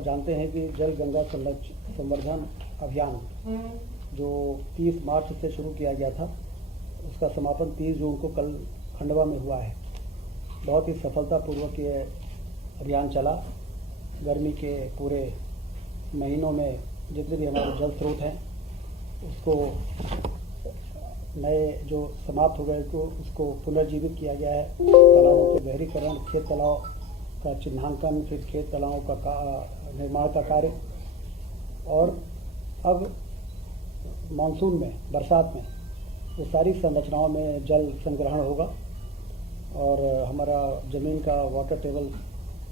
जानते हैं कि जल गंगा संवर्धन अभियान जो 30 मार्च से शुरू किया गया था, उसका समापन 30 जून को कल खंडवा में हुआ है। बहुत ही सफलतापूर्वक ये अभियान चला। गर्मी के पूरे महीनों में जितने भी हमारे जल स्रोत हैं उसको नए जो समाप्त हो गए को उसको पुनर्जीवित किया गया है। तालाबों के गहरीकरण, खेत तालाब का चिन्हांकन, फिर खेत तालाबों का निर्माण का कार्य, और अब मानसून में, बरसात में वो सारी संरचनाओं में जल संग्रहण होगा और हमारा ज़मीन का वाटर टेबल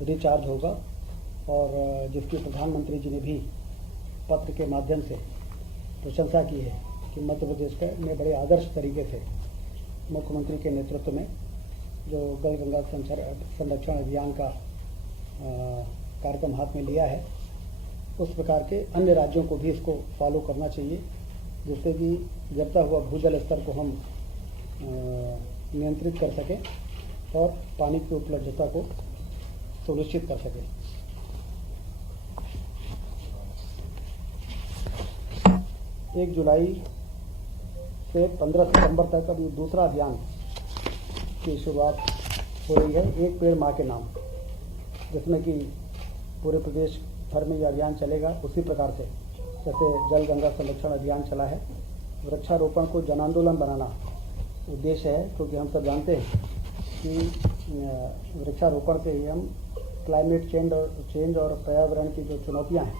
रिचार्ज होगा। और जिसकी प्रधानमंत्री जी ने भी पत्र के माध्यम से प्रशंसा की है कि मध्य प्रदेश में बड़े आदर्श तरीके से मुख्यमंत्री के नेतृत्व में जो जल गंगा संरक्षण अभियान का कार्यक्रम हाथ में लिया है, उस प्रकार के अन्य राज्यों को भी इसको फॉलो करना चाहिए, जिससे कि गिरता हुआ भूजल स्तर को हम नियंत्रित कर सकें और पानी की उपलब्धता को सुनिश्चित कर सकें। 1 जुलाई से 15 सितंबर तक अभी दूसरा अभियान की शुरुआत हो रही है, एक पेड़ माँ के नाम, जिसमें कि पूरे प्रदेश भर में यह अभियान चलेगा। उसी प्रकार से जैसे जल गंगा संरक्षण अभियान चला है, वृक्षारोपण को जन आंदोलन बनाना उद्देश्य है, क्योंकि हम सब जानते हैं कि वृक्षारोपण से ही हम क्लाइमेट चेंज और पर्यावरण की जो चुनौतियां हैं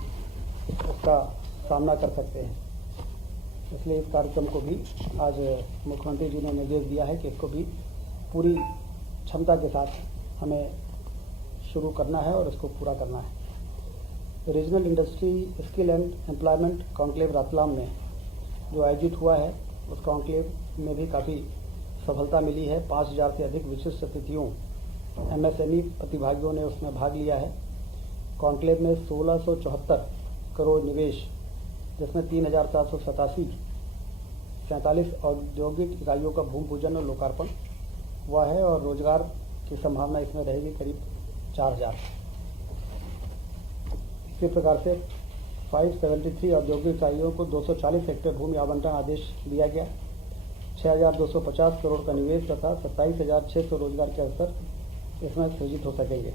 उसका सामना कर सकते हैं। इसलिए इस कार्यक्रम को भी आज मुख्यमंत्री जी ने निर्देश दिया है कि इसको भी पूरी क्षमता के साथ हमें शुरू करना है और इसको पूरा करना है। Regional industry skill and employment conclave Ratlam में जो आयोजित हुआ है, उस कॉन्क्लेव में भी काफ़ी सफलता मिली है। 5000 से अधिक विशिष्ट अतिथियों, MSME प्रतिभागियों ने उसमें भाग लिया है। कॉन्क्लेव में 1674 करोड़ निवेश, जिसमें 3787 औद्योगिक इकाइयों का भूमि पूजन और लोकार्पण हुआ है, और रोजगार की संभावना इसमें रहेगी करीब 4000। इसी प्रकार से 573 औद्योगिक इकाइयों को 240 हेक्टेयर भूमि आवंटन आदेश दिया गया। 6250 करोड़ का निवेश तथा 27600 रोजगार के अवसर इसमें सृजित हो सकेंगे।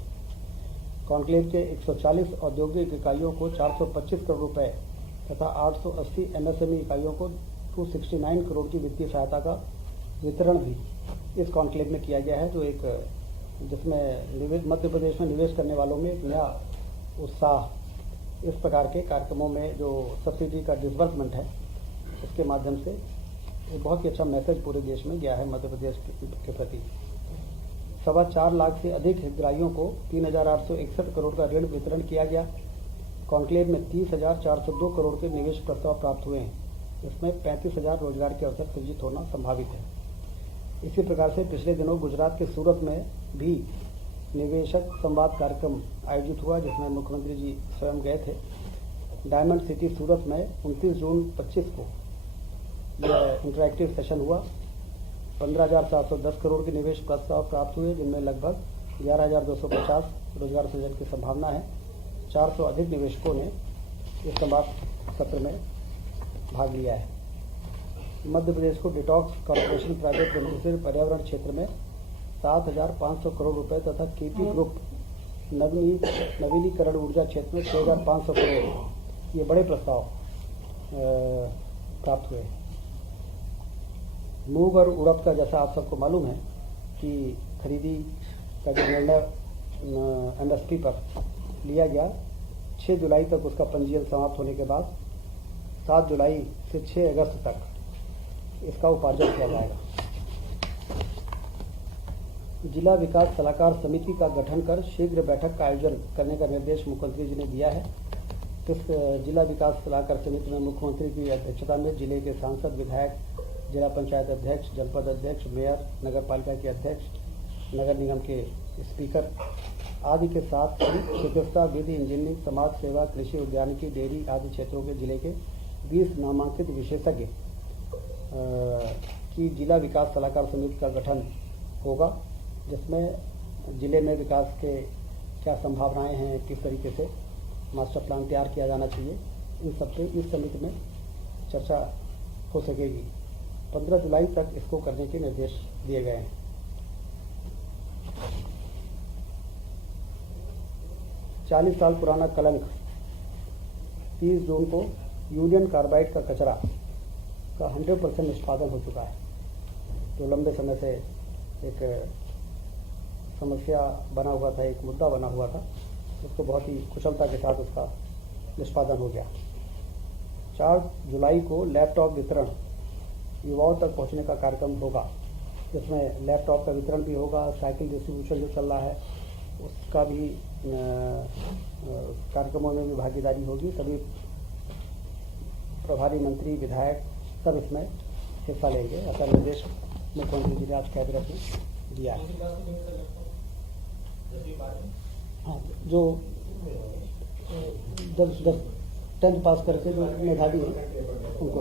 कॉन्क्लेव के 140 औद्योगिक इकाइयों को 425 करोड़ रुपए तथा 880 MSME इकाइयों को 269 करोड़ की वित्तीय सहायता का वितरण भी इस कॉन्क्लेव में किया गया है, जो एक जिसमें मध्य प्रदेश में निवेश करने वालों में एक नया उत्साह, इस प्रकार के कार्यक्रमों में जो सब्सिडी का डिसबर्समेंट है उसके माध्यम से एक बहुत ही अच्छा मैसेज पूरे देश में गया है मध्य प्रदेश के प्रति। 4.25 लाख से अधिक हितग्राहियों को 3861 करोड़ का ऋण वितरण किया गया। कॉन्क्लेव में 30,402 करोड़ के निवेश प्रस्ताव प्राप्त हुए हैं, इसमें 35,000 रोजगार के अवसर सृजित होना संभावित है। इसी प्रकार से पिछले दिनों गुजरात के सूरत में भी निवेशक संवाद कार्यक्रम आयोजित हुआ, जिसमें मुख्यमंत्री जी स्वयं गए थे। डायमंड सिटी सूरत में 29 जून 25 को यह इंटरैक्टिव सेशन हुआ। 15,710 करोड़ के निवेश प्रस्ताव प्राप्त हुए, जिनमें लगभग 11,250 रोजगार सृजन की संभावना है। 400 अधिक निवेशकों ने इस संवाद सत्र में भाग लिया है। मध्य प्रदेश को डिटॉक्स कॉर्पोरेशन प्राइवेट लिमिटेड से पर्यावरण क्षेत्र में 7,500 करोड़ रुपए तथा KP ग्रुप नवीनीकरण ऊर्जा क्षेत्र में 6,500 करोड़, ये बड़े प्रस्ताव प्राप्त हुए। मूंग और उड़द का, जैसा आप सबको मालूम है कि खरीदी का जो निर्णय MSP पर लिया गया, 6 जुलाई तक उसका पंजीयन समाप्त होने के बाद 7 जुलाई से 6 अगस्त तक इसका उपार्जन किया जाएगा। जिला विकास सलाहकार समिति का गठन कर शीघ्र बैठक का आयोजन करने का निर्देश मुख्यमंत्री जी ने दिया है। इस जिला विकास सलाहकार समिति में मुख्यमंत्री की अध्यक्षता में जिले के सांसद, विधायक, जिला पंचायत अध्यक्ष, जनपद अध्यक्ष, मेयर, नगर पालिका के अध्यक्ष, नगर निगम के स्पीकर आदि के साथ चिकित्सा, विधि, इंजीनियरिंग, समाज सेवा, कृषि, उद्यानिकी, डेयरी आदि क्षेत्रों के जिले के 20 नामांकित विशेषज्ञ की जिला विकास सलाहकार समिति का गठन होगा, जिसमें जिले में विकास के क्या संभावनाएं हैं, किस तरीके से मास्टर प्लान तैयार किया जाना चाहिए। इन सब पे इस समिति में चर्चा हो सकेगी। 15 जुलाई तक इसको करने के निर्देश दिए गए हैं। 40 साल पुराना कलंक 30 जून को यूनियन कार्बाइड का कचरा का 100% निष्पादन हो चुका है। जो लंबे समय से एक समस्या बना हुआ था, एक मुद्दा बना हुआ था, उसको बहुत ही कुशलता के साथ उसका निष्पादन हो गया। 4 जुलाई को लैपटॉप वितरण युवाओं तक पहुंचने का कार्यक्रम होगा। इसमें लैपटॉप का वितरण भी होगा, साइकिल डिस्ट्रीब्यूशन जो चल रहा है उसका भी कार्यक्रमों में भी भागीदारी होगी। सभी प्रभारी मंत्री, विधायक सब इसमें हिस्सा लेंगे। ऐसा निर्देश मुख्यमंत्री जी ने आज कैबिनेट में दिया है। हाँ, जो 10th पास करके जो मेधावी हैं उनको।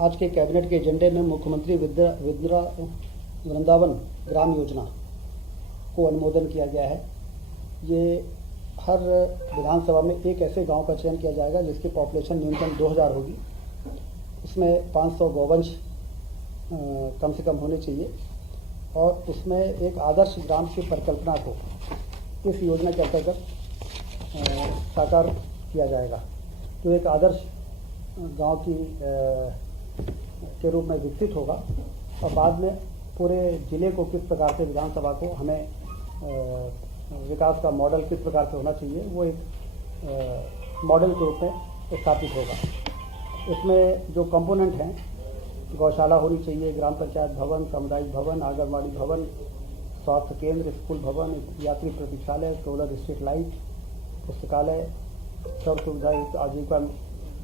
आज के कैबिनेट के एजेंडे में मुख्यमंत्री वृंदावन ग्राम योजना को अनुमोदन किया गया है। ये हर विधानसभा में एक ऐसे गांव का चयन किया जाएगा जिसकी पॉपुलेशन न्यूनतम 2000 होगी। उसमें 500 गौवंश कम से कम होने चाहिए और उसमें एक आदर्श ग्राम की परिकल्पना को इस योजना के अंतर्गत साकार किया जाएगा। तो एक आदर्श गांव की के रूप में विकसित होगा और बाद में पूरे जिले को किस प्रकार से, विधानसभा को हमें विकास का मॉडल किस प्रकार से होना चाहिए, वो एक मॉडल के रूप में स्थापित होगा। इसमें जो कंपोनेंट हैं, गौशाला होनी चाहिए, ग्राम पंचायत भवन, सामुदायिक भवन, आंगनबाड़ी भवन, स्वास्थ्य केंद्र, स्कूल भवन, यात्री प्रतीक्षालय, सोलर स्ट्रीट लाइट, पुस्तकालय, सर्व सुविधा युक्त आजीविका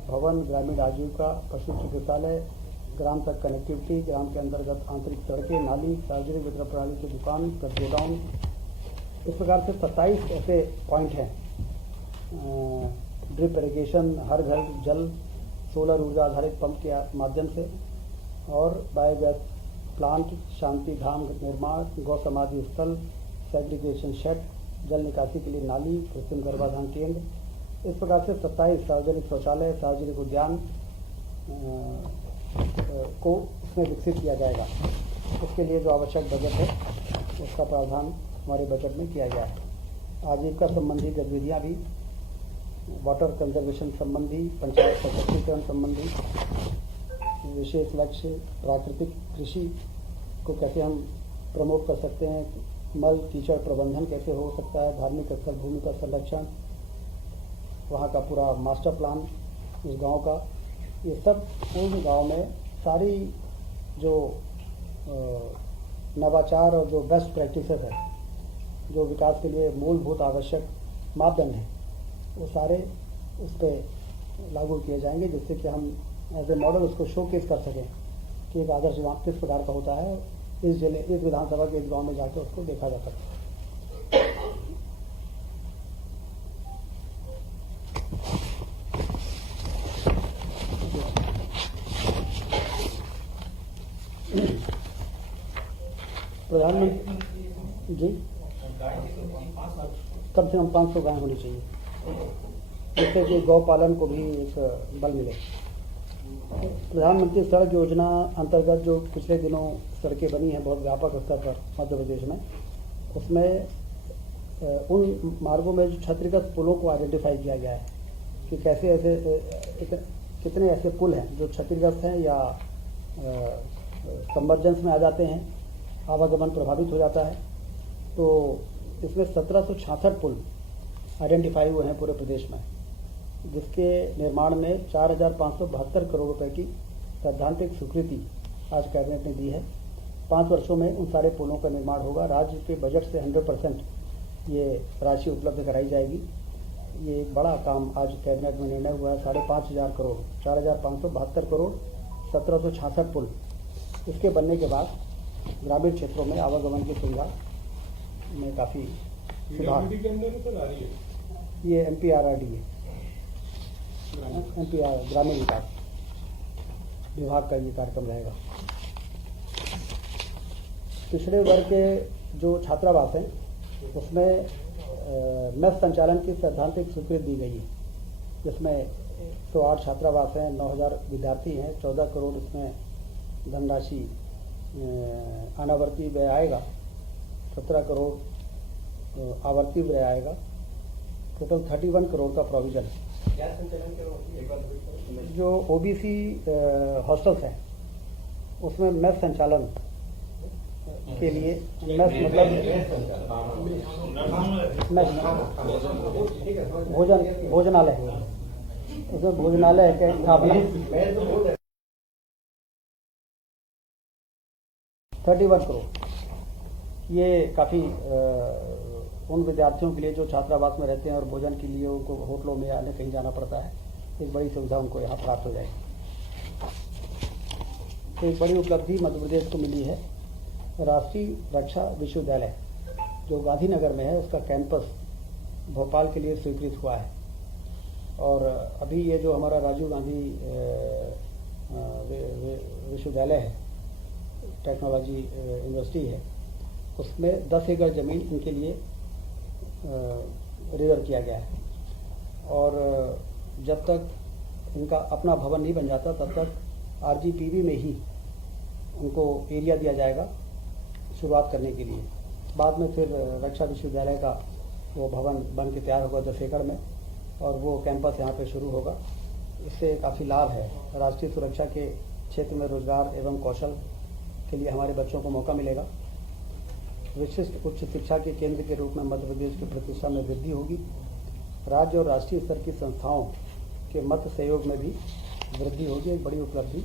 भवन, ग्रामीण आजीविका, पशु चिकित्सालय, ग्राम तक कनेक्टिविटी, ग्राम के अंतर्गत आंतरिक सड़कें, नाली, सार्वजनिक वितरण प्रणाली की दुकान, गोडाउन। इस प्रकार से 27 ऐसे पॉइंट हैं। ड्रिप इरिगेशन, हर घर जल, सोलर ऊर्जा आधारित पंप के माध्यम से, और बायोगैस प्लांट, शांति धाम निर्माण, गौ समाधि स्थल, सेग्रीगेशन शेड, जल निकासी के लिए नाली, कृत्रिम गर्भाधान केंद्र। इस प्रकार से 27 सार्वजनिक शौचालय, सार्वजनिक उद्यान को इसमें विकसित किया जाएगा। उसके लिए जो आवश्यक बजट है उसका प्रावधान हमारे बजट में किया गया है। आजीविका संबंधी गतिविधियाँ भी, वाटर कंजर्वेशन संबंधी, पंचायत सशक्तिकरण संबंधी, विशेष लक्ष्य, प्राकृतिक कृषि को कैसे हम प्रमोट कर सकते हैं, मल कीचड़ प्रबंधन कैसे हो सकता है, धार्मिक स्थल भूमि का संरक्षण, वहाँ का पूरा मास्टर प्लान उस गांव का, ये सब उस गांव में सारी जो नवाचार और जो बेस्ट प्रैक्टिसेस है, जो विकास के लिए मूलभूत आवश्यक मापदंड हैं, वो सारे उस पर लागू किए जाएंगे, जिससे कि हम एज ए मॉडल उसको शोकेस कर सकें कि एक आदर्श गाँव किस प्रकार का होता है। इस जिले, इस विधानसभा के इस गांव में जाकर उसको देखा जा सकता है। प्रधानमंत्री जी, कम से कम 500 गाय होनी चाहिए, जिससे कि गौ पालन को भी एक बल मिले। प्रधानमंत्री सड़क योजना अंतर्गत जो पिछले दिनों सड़कें बनी हैं बहुत व्यापक स्तर पर मध्य प्रदेश में, उसमें उन मार्गों में जो क्षतिग्रस्त पुलों को आइडेंटिफाई किया गया है कि कैसे ऐसे कितने ऐसे पुल हैं जो क्षतिग्रस्त हैं या कन्वर्जेंस में आ जाते हैं, आवागमन प्रभावित हो जाता है। तो इसमें 1766 पुल आइडेंटिफाई हुए हैं पूरे प्रदेश में, जिसके निर्माण में 4572 करोड़ रुपए की सैद्धांतिक स्वीकृति आज कैबिनेट ने दी है। 5 वर्षों में उन सारे पुलों का निर्माण होगा। राज्य के बजट से 100% ये राशि उपलब्ध कराई जाएगी। ये एक बड़ा काम आज कैबिनेट में निर्णय हुआ है। 5,500 करोड़, 4,572 करोड़, 1766 पुल। इसके बनने के बाद ग्रामीण क्षेत्रों में आवागमन की सुविधा में काफ़ी सुधार। ये MPRRD है, ग्रामीण विकास विभाग का ये कार्यक्रम रहेगा। पिछड़े वर्ग के जो छात्रावास हैं उसमें मेस संचालन की सैद्धांतिक स्वीकृति दी गई है, जिसमें 108 छात्रावास हैं, 9000 विद्यार्थी हैं, 14 करोड़ इसमें धनराशि अनावर्ती व्यय आएगा, 17 करोड़ आवर्ती व्यय आएगा, टोटल 31 करोड़ का प्रोविजन है। क्या संचालन के एक बार जो ओबीसी हॉस्टल्स हैं उसमें मेस संचालन के लिए मेस मतलब भोजनालय, उसमें भोजनालय के स्थापना 31 करोड़। ये काफ़ी उन विद्यार्थियों के लिए जो छात्रावास में रहते हैं और भोजन के लिए उनको होटलों में या कहीं जाना पड़ता है, एक बड़ी सुविधा उनको यहाँ प्राप्त हो जाएगी। तो एक बड़ी उपलब्धि मध्य प्रदेश को मिली है। राष्ट्रीय रक्षा विश्वविद्यालय जो गांधीनगर में है, उसका कैंपस भोपाल के लिए स्वीकृत हुआ है। और अभी ये जो हमारा राजीव गांधी विश्वविद्यालय है, टेक्नोलॉजी यूनिवर्सिटी है, उसमें 10 एकड़ ज़मीन इनके लिए रिजर्व किया गया है। और जब तक इनका अपना भवन नहीं बन जाता तब तक आरजीपीवी में ही उनको एरिया दिया जाएगा शुरुआत करने के लिए। बाद में फिर रक्षा विश्वविद्यालय का वो भवन बन के तैयार होगा 10 एकड़ में, और वो कैंपस यहाँ पे शुरू होगा। इससे काफ़ी लाभ है। राष्ट्रीय सुरक्षा के क्षेत्र में रोजगार एवं कौशल के लिए हमारे बच्चों को मौका मिलेगा। विशिष्ट उच्च शिक्षा के केंद्र के रूप में मध्य प्रदेश की प्रतिष्ठा में वृद्धि होगी। राज्य और राष्ट्रीय स्तर की संस्थाओं के मध्य सहयोग में भी वृद्धि होगी। एक बड़ी उपलब्धि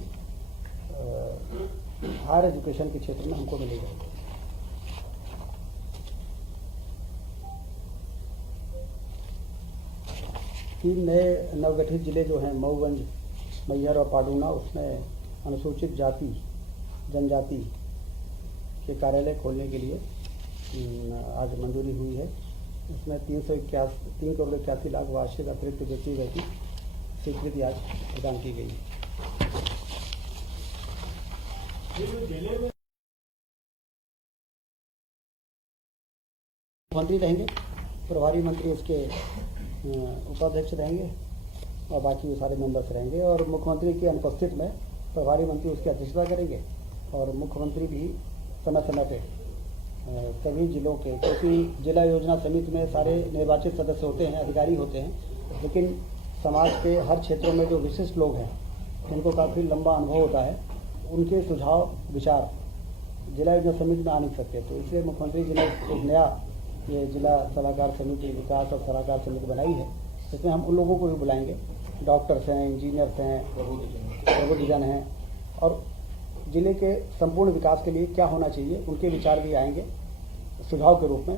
हायर एजुकेशन के क्षेत्र में हमको मिलेगी। 3 नए नवगठित जिले जो हैं मऊगंज, मैहर और पाडूना, उसमें अनुसूचित जाति जनजाति के कार्यालय खोलने के लिए आज मंजूरी हुई है। इसमें 3 करोड़ 81 लाख वार्षिक अतिरिक्त वित्तीय व्यय की स्वीकृति आज प्रदान की गई है। मंत्री रहेंगे, प्रभारी मंत्री उसके उपाध्यक्ष रहेंगे और बाकी वो सारे मेंबर्स रहेंगे। और मुख्यमंत्री के अनुपस्थित में प्रभारी मंत्री उसकी अध्यक्षता करेंगे। और मुख्यमंत्री भी समय समय पे सभी जिलों के, क्योंकि जिला योजना समिति में सारे निर्वाचित सदस्य होते हैं, अधिकारी होते हैं, लेकिन समाज के हर क्षेत्रों में जो विशिष्ट लोग हैं जिनको काफ़ी लंबा अनुभव होता है, उनके सुझाव विचार जिला योजना समिति में आ नहीं सकते। तो इसलिए मुख्यमंत्री जी ने एक नया ये जिला सलाहकार समिति, विकास और सलाहकार समिति बनाई है। इसमें हम उन लोगों को भी बुलाएंगे, डॉक्टर्स हैं, इंजीनियर्स हैं, प्रबुद्धजन हैं, और जिले के संपूर्ण विकास के लिए क्या होना चाहिए उनके विचार भी आएंगे सुझाव के रूप में,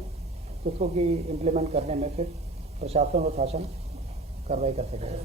जिसको कि इम्प्लीमेंट करने में फिर प्रशासन और शासन कार्रवाई कर सकेगा।